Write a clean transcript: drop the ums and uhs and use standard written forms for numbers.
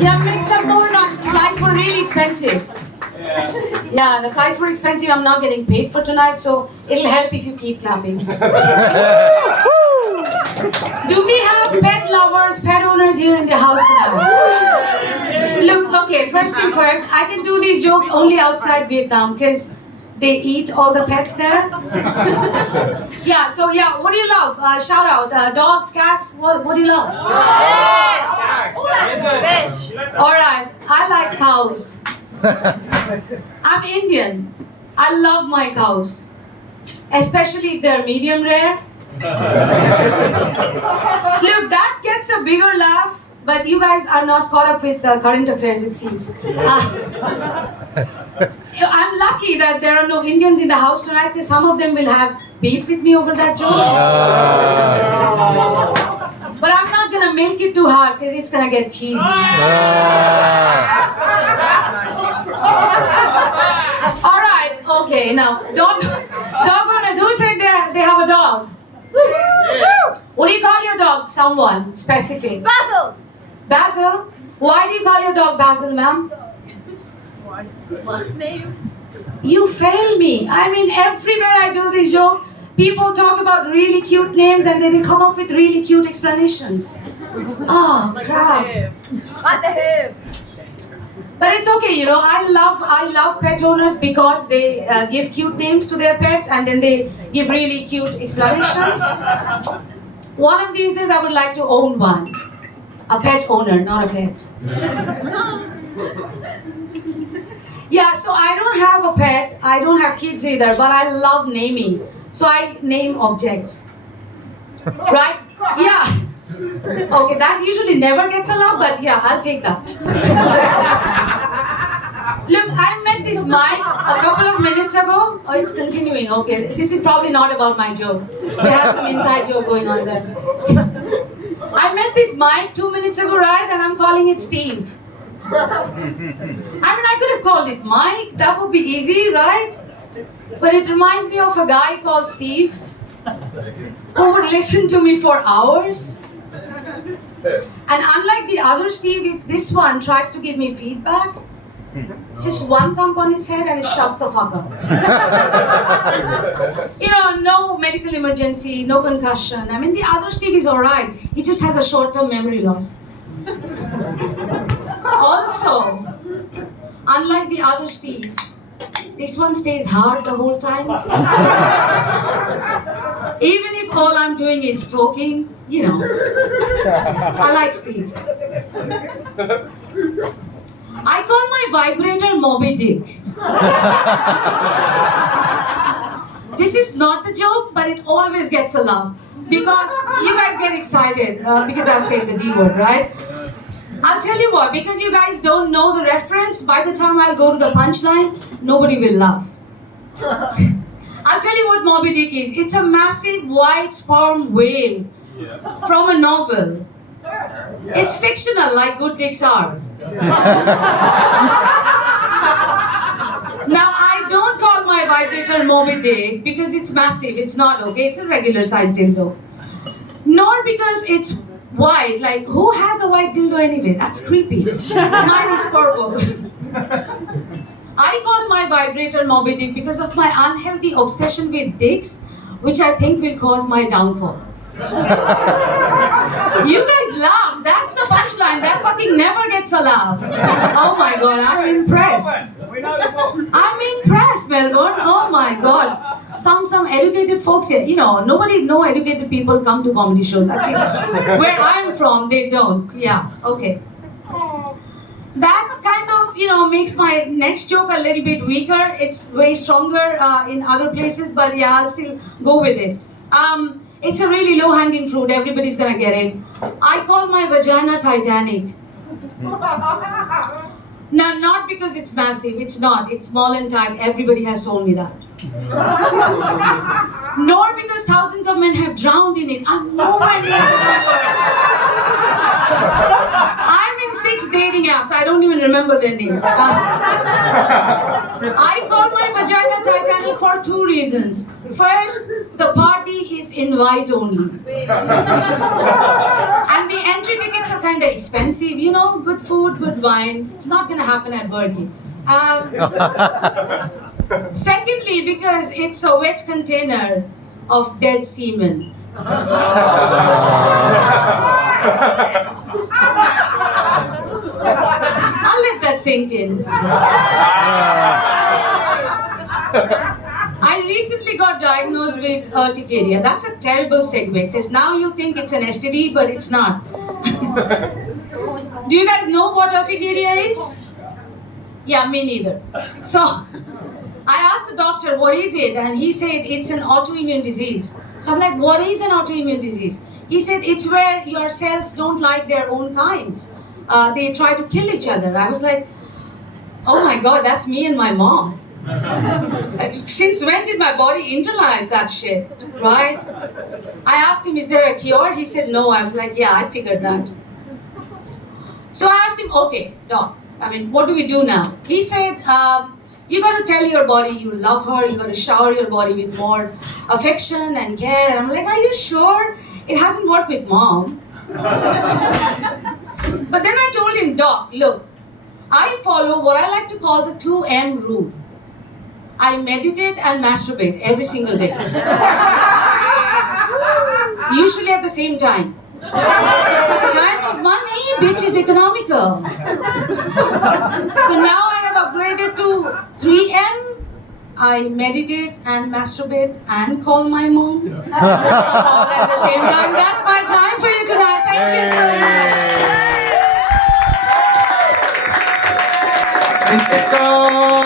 Yeah, make some more noise. Flights were really expensive. Yeah, the flights were expensive. I'm not getting paid for tonight, so it'll help if you keep clapping. Do we have pet lovers, pet owners here in the house tonight? Look, okay, first thing first, I can do these jokes only outside Vietnam because they eat all the pets there. Yeah, so yeah, what do you love? Shout out, dogs, cats, what do you love? Fish. Alright, I like cows. I'm Indian. I love my cows. Especially if they're medium rare. Look, that gets a bigger laugh, but you guys are not caught up with current affairs, it seems. I'm lucky that there are no Indians in the house tonight because some of them will have beef with me over that joke. But I'm not gonna milk it too hard because it's gonna get cheesy. Alright, okay, now, dog owners, who said they have a dog? What do you call your dog? Someone specific. Basil. Basil? Why do you call your dog Basil, ma'am? What's name? You fail me. I mean, everywhere I do this joke, people talk about really cute names and then they come up with really cute explanations. Oh, crap. What the hell? But it's okay, you know, I love pet owners because they give cute names to their pets and then they give really cute explanations. One of these days I would like to own one. A pet owner, not a pet. Yeah, so I don't have a pet, I don't have kids either, but I love naming. So I name objects. Right? Yeah. Okay, that usually never gets a laugh, but yeah, I'll take that. Look, I met this mic a couple of minutes ago. Oh, it's continuing. Okay, this is probably not about my joke. We have some inside joke going on there. I met this mic 2 minutes ago, right? And I'm calling it Steve. I mean, I could have called it Mike. That would be easy, right? But it reminds me of a guy called Steve who would listen to me for hours. And unlike the other Steve, if this one tries to give me feedback, just one thump on his head and it shuts the fuck up. You know, no medical emergency, no concussion. I mean, the other Steve is alright. He just has a short-term memory loss. Also, unlike the other Steve, this one stays hard the whole time. Even if all I'm doing is talking, you know. I like Steve. I call my vibrator Moby Dick. This is not the joke, but it always gets a laugh. Because you guys get excited because I've said the D word, right? I'll tell you what, because you guys don't know the reference, by the time I'll go to the punchline, nobody will laugh. I'll tell you what Moby Dick is. It's a massive white sperm whale from a novel. It's fictional, like good dicks are. Now, I don't call my vibrator Moby Dick because it's massive. It's not, okay? It's a regular sized dildo. Nor because it's white. Like, who has a white dildo anyway? That's creepy. Mine is purple. I call my vibrator Moby Dick because of my unhealthy obsession with dicks, which I think will cause my downfall. You guys laugh. That's the punchline. That fucking never gets a laugh. Oh my god, I'm impressed. I'm impressed, Melbourne. Oh my god. Some educated folks here. You know, no educated people come to comedy shows. At least where I'm from, they don't. Yeah, okay. That kind of, you know, makes my next joke a little bit weaker. It's way stronger in other places, but yeah, I'll still go with it. It's a really low-hanging fruit. Everybody's gonna get it. I call my vagina Titanic. Now, not because it's massive. It's not. It's small and tight. Everybody has told me that. Nor because thousands of men have drowned in it. I'm nowhere near the number. I'm in 6 dating apps. tramps. I don't even remember their names. I call my vagina Titanic for two reasons. First, the party is invite only. And the entry tickets are kind of expensive. You know, good food, good wine. It's not going to happen at Bergy. Secondly, because it's a wet container of dead semen. I'll let that sink in. I recently got diagnosed with urticaria. That's a terrible segue because now you think it's an STD, but it's not. Do you guys know what urticaria is? Yeah, me neither. So I asked the doctor, what is it? And he said it's an autoimmune disease. So I'm like, what is an autoimmune disease? He said it's where your cells don't like their own kinds. They try to kill each other. I was like, oh my God, that's me and my mom. Since when did my body internalize that shit, right? I asked him, is there a cure? He said no. I was like, yeah, I figured that. So I asked him, okay, doc, what do we do now? He said, you got to tell your body you love her. You got to shower your body with more affection and care. And I'm like, are you sure? It hasn't worked with mom. But then I told him, doc, look, I follow what I like to call the 2M rule. I meditate and masturbate every single day. Usually at the same time. Time is money, bitch is economical. So now I have upgraded to 3M. I meditate and masturbate and call my mom. All at the same time. That's my time for you tonight. Thank you so much. Thank you.